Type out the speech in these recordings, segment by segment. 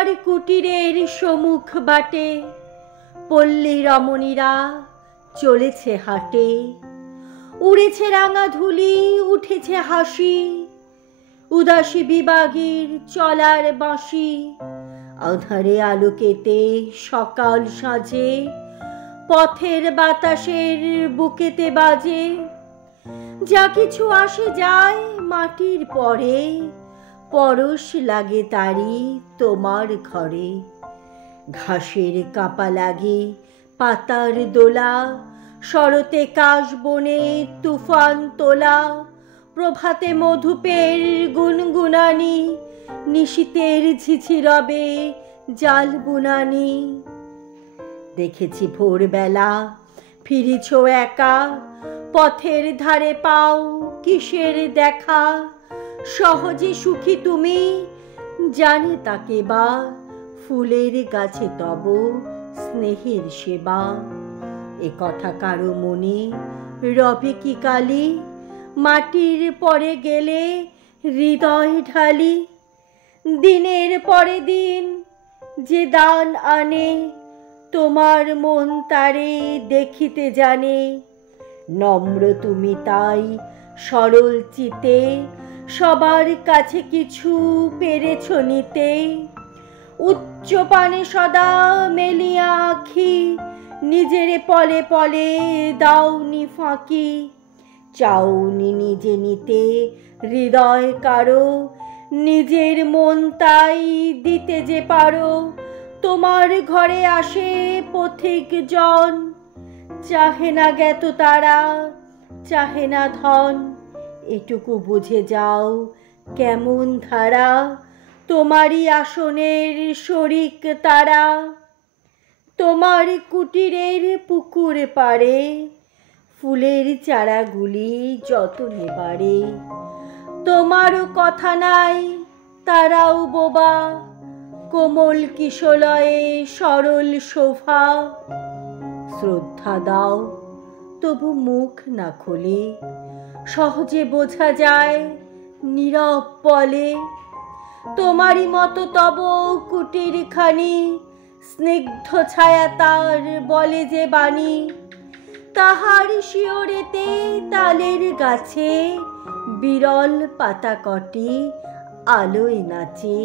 তোমার কুটিরের সম্মুখ বাটে পল্লী রমণীরা চলেছে হাটে। উড়েছে রাঙা ধুলি, উঠেছে হাসি, উদাসী বিবাগীর চলার বাঁশি। আঁধারে আলোকেতে সকাল সাজে, পথের বাতাসের বুকেতে বাজে। যা কিছু আসে যায় মাটির পরে, পরশ লাগে তারি তোমার ঘরে। ঘাসের কাঁপা লাগে পাতার দোলা, শরতে কাশ বনে তুফান তোলা। প্রভাতে মধুপের গুনগুনানি, নিশীতের ঝিঝিরবে জাল বুনানি। দেখেছি ভোরবেলা ফিরিছ একা, পথের ধারে পাও কিসের দেখা। সহজে সুখী তুমি, জানে তাকে বা, ফুলের গাছে তব স্নেহের সেবা। এ কথা কারো মনে রবে কি কালি, মাটির পরে গেলে হৃদয় ঢালি। দিনের পরে দিন যে দান আনে, তোমার মন তারে দেখিতে জানে। নম্র তুমি তাই সরল চিতে, সবার কাছে কিছু পেরেছ নিতে। উচ্চ পানে সদা মেলিয়া আখি, নিজের পলে পলে দাওনি ফাঁকি। চাওনি নিজে নিতে হৃদয় কারো, নিজের মন তাই দিতে যে পারো। তোমার ঘরে আসে পথিক জন, চাহে না জ্ঞাত তারা, চাহে না ধন। এটুকু বুঝে যাও কেমন ধারা, তোমারই আসনের শরিক তারা। তোমার কুটিরের পুকুর পাড়ে, ফুলের চারাগুলি যতনে বাড়ে। তোমারও কথা নাই তারাও বোবা, কোমল কিশলয়ে সরল শোভা। শ্রদ্ধা দাও তবু মুখ না খোলে, সহজে বোঝা যায় নীরব বলে। তোমারই মতো তব কুটির খানি, স্নিগ্ধ ছায়া তার বলে যে বাণী। তাহার শিওরেতে তালের গাছে, বিরল পাতা কটি আলোয় নাচে।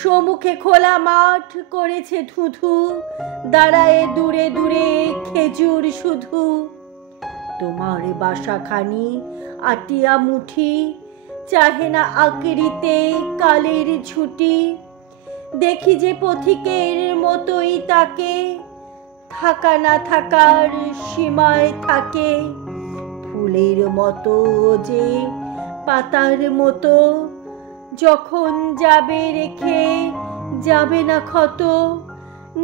সম্মুখে খোলা মাঠ করেছে ধুধু, দাঁড়ায় দূরে দূরে খেজুর শুধু। তোমার বাসাখানি আটিয়া মুঠি, চাহে না আকৃতিতে কালের ঝুটি। দেখি যে পথিকের মতোই তাকে, থাকা না থাকার সীমায় থাকে। ফুলের মতো যে পাতার মতো, যখন যাবে রেখে যাবে না ক্ষত।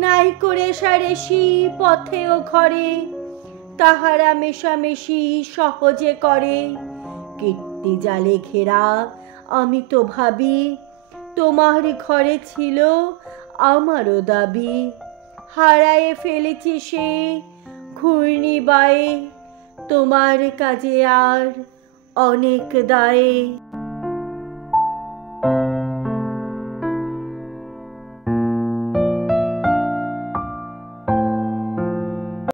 নাই করে সারেসি পথে ও ঘরে, তাহারা মেশামেশি সহজে করে। কীর্তি জালে ঘেরা আমি তো ভাবি, তোমার ঘরে ছিল আমারও দাবি। হারায়ে ফেলেছি সে ঘূর্ণি বায়ে, তোমার কাজে আর অনেক দায়ে।